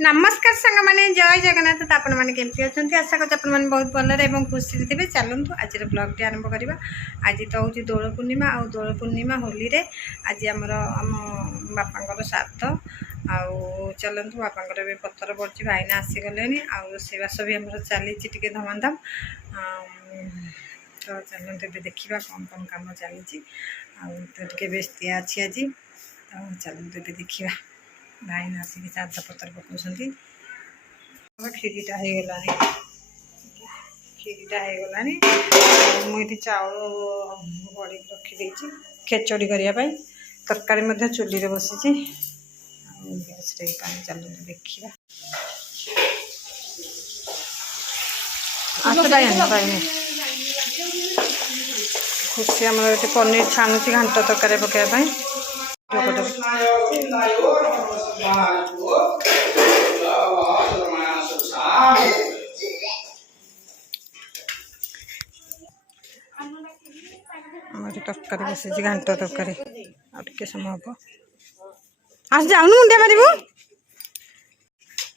नमस्कार सांग मैंने जय जगन्नाथ तो आपण मैंने केमती अच्छा आशा कर अपन बहुत भलरे खुशी थे चलतु आज ब्लॉग टी आरंभ करवा। आज तो हूँ दोल पूर्णिमा आ दोल पूर्णिमा होली रे आज आमर आम बापा श्राद्ध आउ चलतु बापा भी पतर पड़ी भाईना आसीगले आउ रोषेबास भी आम चली धमाधम तो चलते भी देखा कौन कौन कम चली तो व्यस्तिया अच्छी आज तो चलते भी देखा भाईना आसिक श्राद्ध पतर पकाउछन्ति खीरीटा होगला खीरीटा होगला मुझे चाउल बड़ी रखी खेचड़ी करने तरकारी चुली बसी गैस चल देखा खुशी आम पनीर छाणुची घांट तरकारी पकाइबाई तरकारी बस घांट तरकारी आगे समय हम आज जाऊन मुंडिया मारू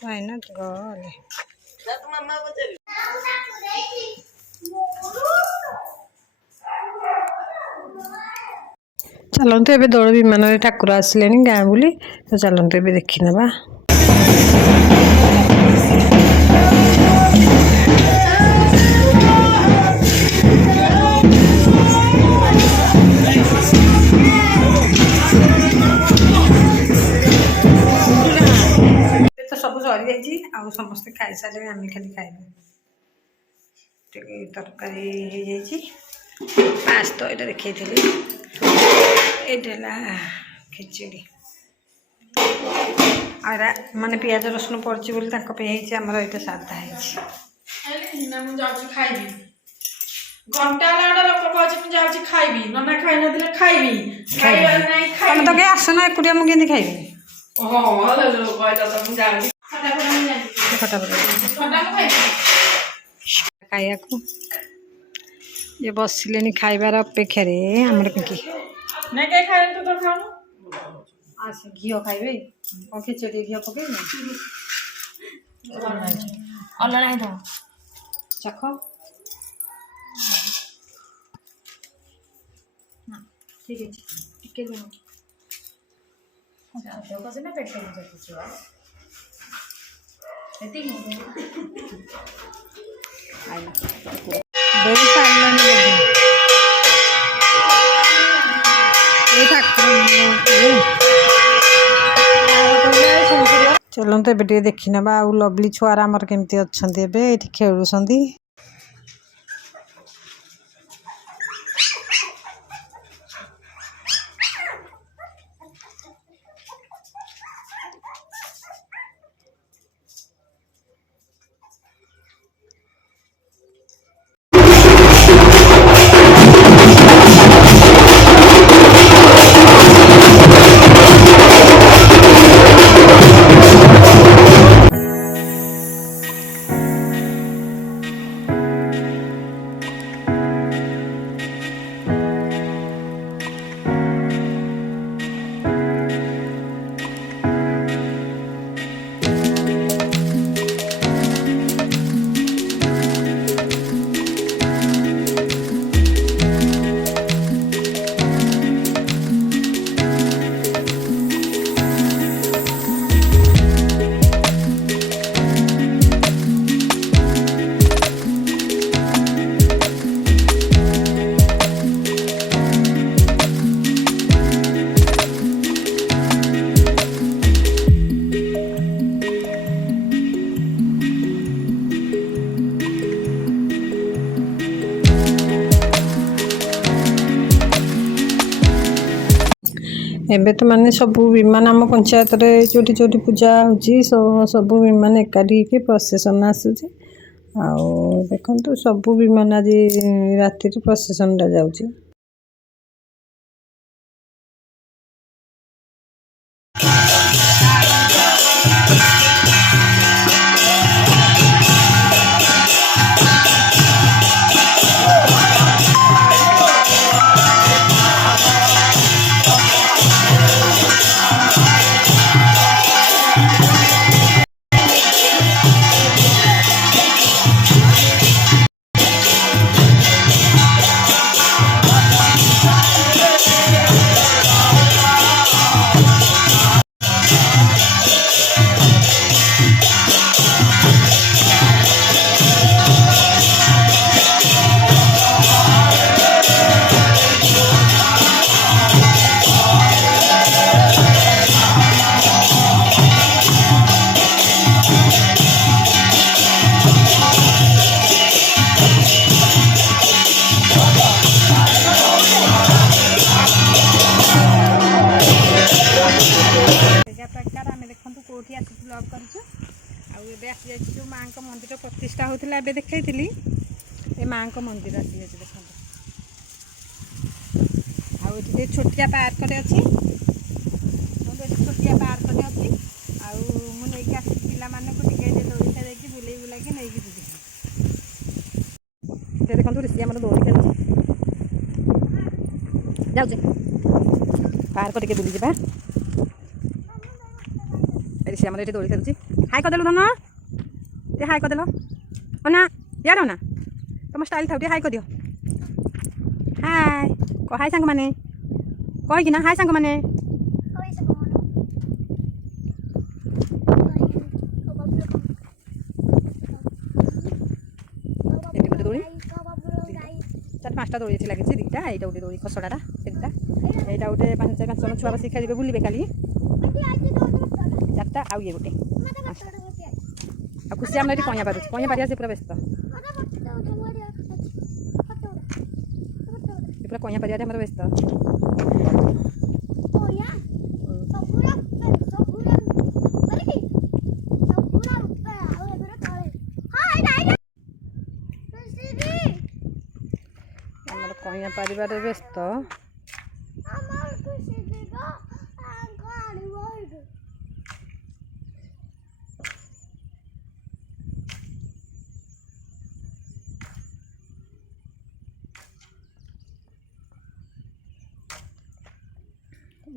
भाईना गले चलते ए दौड़ विमान ठाकुर आसिले गाँ बुली तो चलते ए देखी ना तो सब सरी जाइए समस्ते खाई सारे आम खाली खाइबू तरकारी पास तो ये देखी खिचड़ी माने पियाज रसुण पड़ी बोली आमर ये साधा तो कहीं आसना एकुटिया मुझे खाइबी खाया ये बसिले खाइबार अपेक्षार आमर पिंकी घी खाइबे खिचड़ी घी पकड़ चख ठीक चलते ए देखी ना आउ लवली छुआर आमर केमती अच्छा ये खेलुंट एबे तो माने सब विमान आम पंचायत चोटी चोटी पूजा हो सब विमान एकाठी के प्रोसेसन आसूची देखो सब विमान आज राति प्रोसेसन जाऊँगी। ବ୍ଲଗ୍ କରୁଛୁ। ଆଉ ଏବେ ଆସିଯାଇଛି ଯେଉଁ ମାଆଙ୍କ ମନ୍ଦିର ପ୍ରତିଷ୍ଠା ହେଉଥିଲା ଏବେ ଦେଖାଇଥିଲି ଏ ମାଆଙ୍କ ମନ୍ଦିର ଆସିଯାଇଛି ଦେଖନ୍ତୁ। ଆଉ ଏଠି ଟିକେ ଛୋଟିଆ ପାର୍କଟେ ଅଛି, ଏଠି ଛୋଟିଆ ପାର୍କଟେ ଅଛି। ଆଉ ମୁଁ ନେଇକି ଆସିଛି ପିଲାମାନଙ୍କୁ ଟିକେ ଏଠି ଦୋଳି ଖେଳେଇକି ବୁଲେଇ ବୁଲାଇକି ନେଇକି ଯିବି। ଏ ଦେଖନ୍ତୁ ଋଷି ଆମର ଦୋଳି ଖେଳୁଛି, ଯାଉଛି ପାର୍କ ଟିକେ ବୁଲି ଯିବା। ଋଷି ଆମର ଏଠି ଦୋଳି ଖେଳୁଛି। ହାଇ କରିଦେଲୁ ଧନ, ଟିକେ ହାଇ କରିଦେଲ ନା ଇଆଡ଼ ନା ତମ ଷ୍ଟାଇଲ୍ ଥାଉ, ଟିକେ ହାଇ କରିଦିଅ। ହାଇ କହ, ହାଇ ସାଙ୍ଗମାନେ କହିକିନା, ହାଇ ସାଙ୍ଗମାନେ। ଏଠି ଗୋଟେ ଦୋଳି, 4-5ଟା ଦୋଳି ଏଠି ଲାଗିଛି, 2ଟା ଏଇଟା ଗୋଟେ ଦୋଳି ଖସଡ଼ାଟା, 3ଟା ଏଇଟା ଗୋଟେ 5 ଜଣ ଛୁଆ ବସିକି ଖେଳିବେ ବୁଲିବେ କାଲି, 4ଟା ଆଉ ଇଏ ଗୋଟେ। ଆଉ ଖୁସି ଆମର ଏଠି କଇଁଆ ପାରୁଛି, କଇଁଆ ପାରିବା ସେ ପୁରା ବ୍ୟସ୍ତ, ପୁରା କଇଁଆ ପାରିବାରେ ଆମର ବ୍ୟସ୍ତ। ଆମର କଇଁଆ ପାରିବାରେ ବ୍ୟସ୍ତ।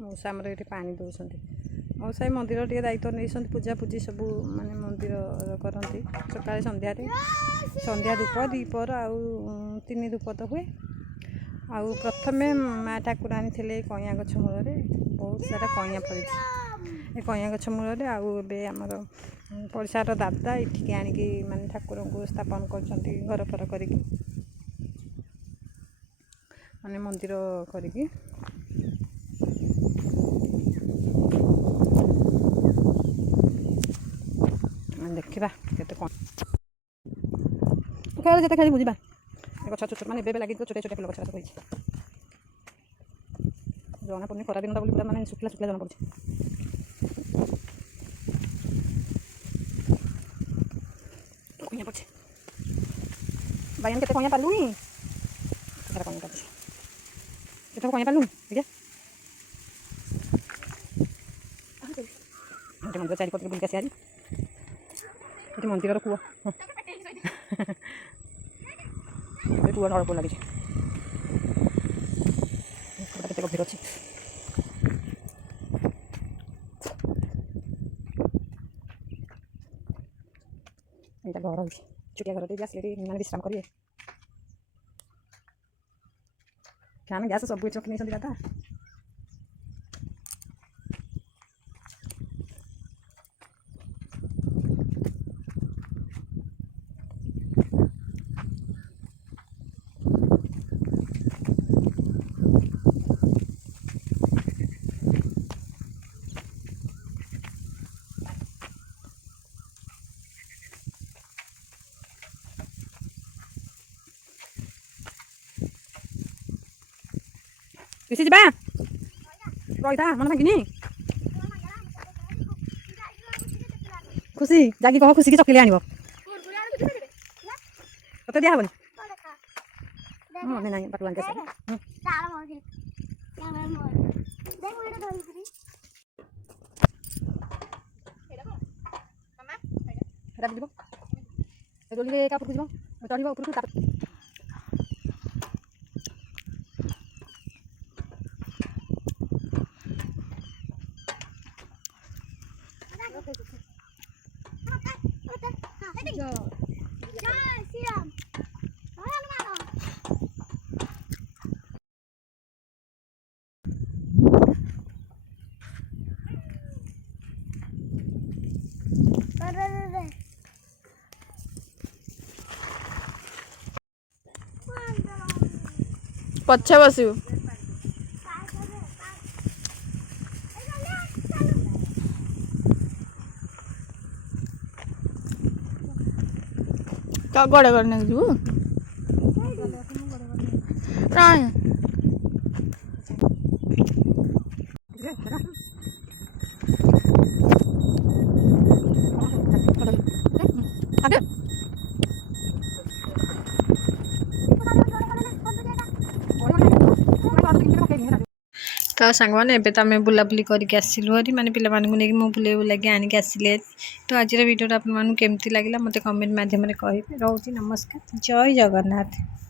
ମଉସା ଆମର ଏଠି ପାଣି ଦେଉଛନ୍ତି। ମଉସା ଏ ମନ୍ଦିର ଟିକେ ଦାୟିତ୍ୱ ନେଇଛନ୍ତି, ପୂଜାପୂଜି ସବୁ ମାନେ ମନ୍ଦିର କରନ୍ତି ସକାଳେ ସନ୍ଧ୍ୟାରେ, ସନ୍ଧ୍ୟା ଧୂପ ଦ୍ୱିପହର ଆଉ 3 ଧୂପ ତ ହୁଏ। ଆଉ ପ୍ରଥମେ ମା ଠାକୁରାଣୀ ଥିଲେ କଇଁଆ ଗଛ ମୂଳରେ, ବହୁତ ସାରା କଇଁଆ ଫଳିଛି ଏ କଇଁଆ ଗଛ ମୂଳରେ। ଆଉ ଏବେ ଆମର ପଡ଼ିଶାର ଦାଦା ଏଠିକି ଆଣିକି ମାନେ ଠାକୁରଙ୍କୁ ସ୍ଥାପନ କରୁଛନ୍ତି, ଘର ଫର କରିକି ମାନେ ମନ୍ଦିର କରିକି। ଦେଖିବା କେତେ କ'ଣ ଖେଳ ଯେତେ ଖେଳିବୁ ଯିବା। ଏ ଗଛ ଛୋଟ ମାନେ ଏବେ ଲାଗିଥିବ ଛୋଟିଆ ଛୋଟିଆ ଫୁଲ ଗଛ ସବୁ ହେଇଛି, ଜଣା ପଡ଼ୁନି ଖରା ଦିନଟା ବୋଲି ପୁରା ମାନେ ଶୁଖିଲା ଶୁଖିଲା ଜଣା ପଡ଼ୁଛି। କଇଁଆ ପଡ଼ୁଛି, ବାଇଗଣ କେତେ କଇଁଆ ପାରିଲୁଣି, କେତେ କଇଁଆ ପାରୁଛି, କେତେ କଇଁଆ ପାରିଲୁଣି ଟିକେ। ମନ୍ଦିର ଚାରିପଟେ ବୁଲିକି ଆସିବା, ଏଠି ମନ୍ଦିରର କୂଅ, କୂଅ ନଳକୂଅ ଲାଗିଛି, କେତେ ଗଭୀର ଅଛି। ଏଇଟା ଘର ହେଇଛି, ଛୋଟିଆ ଘରଟେ ଆସିଲେ ମାନେ ବିଶ୍ରାମ କରିବେ। ଫ୍ୟାନ୍ ଗ୍ୟାସ୍ ସବୁ ଏଠି ରଖି ନେଇଛନ୍ତି ଦାଦା। କିଛି ଯିବା ରହିଥା ମନେ ଭାଙ୍ଗିନି। ଖୁସି ଯାଇକି କହ ଖୁସିକି ଚକଲେଟ୍ ଆଣିବ, ତତେ ଦିଆହେବନି ମନେ ନାହିଁ ପାଟୁ ଆଣିକି ଆସିବ। ଯିବ ଦୋଳିରେ ଏକା ଉପରକୁ ଯିବ, ଚଢ଼ିବ ଉପରକୁ, ତାପରେ ପଛେ ବସିବୁ। ଗଡ଼େ ଗଡ଼େ ନେଇକି ଯିବୁ ନାଇଁ। तो सांग मैंने एबे तो आम बुलाबुली करके आसिलु हरी माने पिला मानकु नेकी मो बुले बुलाकी आनिक आसिले। तो आज वीडियो आपको केमती लगे मत कमेंट माध्यम कहे। रोची नमस्कार, जय जगन्नाथ।